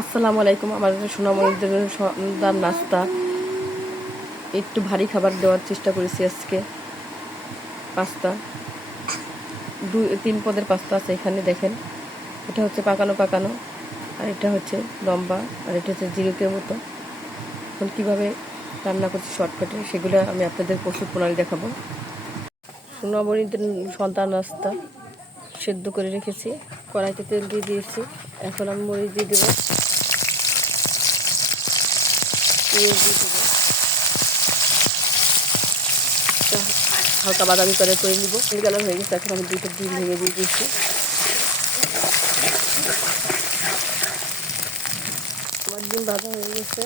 আসসালামু আলাইকুম। আমাদের সোনামণিদের সন্ধ্যার নাস্তা একটু ভারী খাবার দেওয়ার চেষ্টা করেছি আজকে। পাস্তা, 3 পদের পাস্তা আছে এখানে দেখেন। এটা হচ্ছে পাকানো পাকানো, আর এটা হচ্ছে লম্বা, আর এটা হচ্ছে জিরুকের মতো। এখন কীভাবে রান্না করছি শর্টকাটে সেগুলো আমি আপনাদের প্রস্তুত প্রণালী দেখাবো। সোনামণিদের সন্তান নাস্তা সেদ্ধ করে রেখেছি, কড়াইতে তেল দিয়ে দিয়েছি। এখন আমি মরিচ দিয়ে দেবো, পেঁয়াজ দিয়ে দেবো, হালকা বাদামি করে নিব। নীল কালার হয়ে গেছে। এখন আমি 2টা ডিম ভেঙে দিয়ে দিয়েছি। আমার ডিম ভাজা হয়ে গেছে।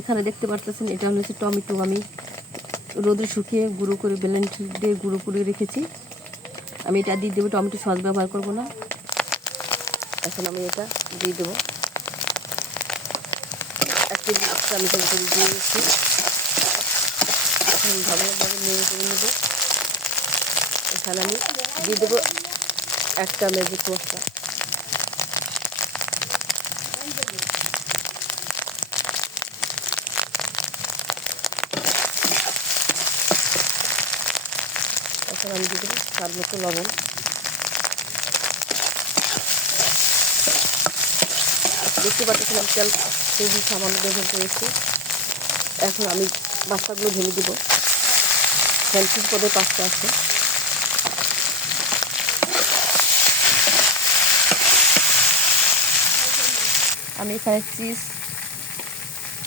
এখানে দেখতে পাচ্ছেন এটা হচ্ছে টমেটো। আমি রোদে শুকিয়ে গুঁড়ো করে ব্লেন্ড দিয়ে গুঁড়ো করে রেখেছি। আমি এটা দিয়ে দেবো, টমেটো সস ব্যবহার করব না। এখন আমি এটা দিয়ে দেবো। 1 কেজি আমি করে দিয়ে দিচ্ছি। এখন ভালোভাবে নেড়ে করে নেব। এখানে আমি দিয়ে দেবো 1টা ম্যাজিক মশলা। এখন আমি দিয়ে দেবো স্বাদ মতো লবণ। দেখতে পাচ্ছিলাম তেল খুবই সামান্য ব্যবহার করেছি। এখন আমি পাস্তাগুলো ঢেলে দেবো। 3 পদের পাস্তা আছে। আমি এখানে চিজ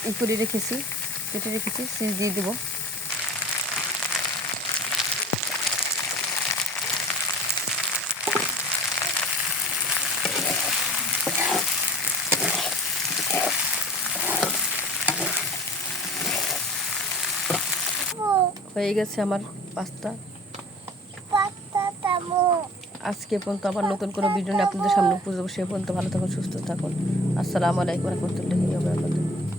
উপরে রেখেছি, কেটে রেখেছি, চিজ দিয়ে দেবো। হয়ে গেছে আমার পাস্তা। আজকে পর্যন্ত আবার নতুন কোনো ভিডিও নিয়ে আপনাদের সামনে উপস্থিত হবো। সে পর্যন্ত ভালো থাকুন, সুস্থ থাকুন। আসসালামু আলাইকুম ওয়া রাহমাতুল্লাহি ওয়া বারাকাতুহু।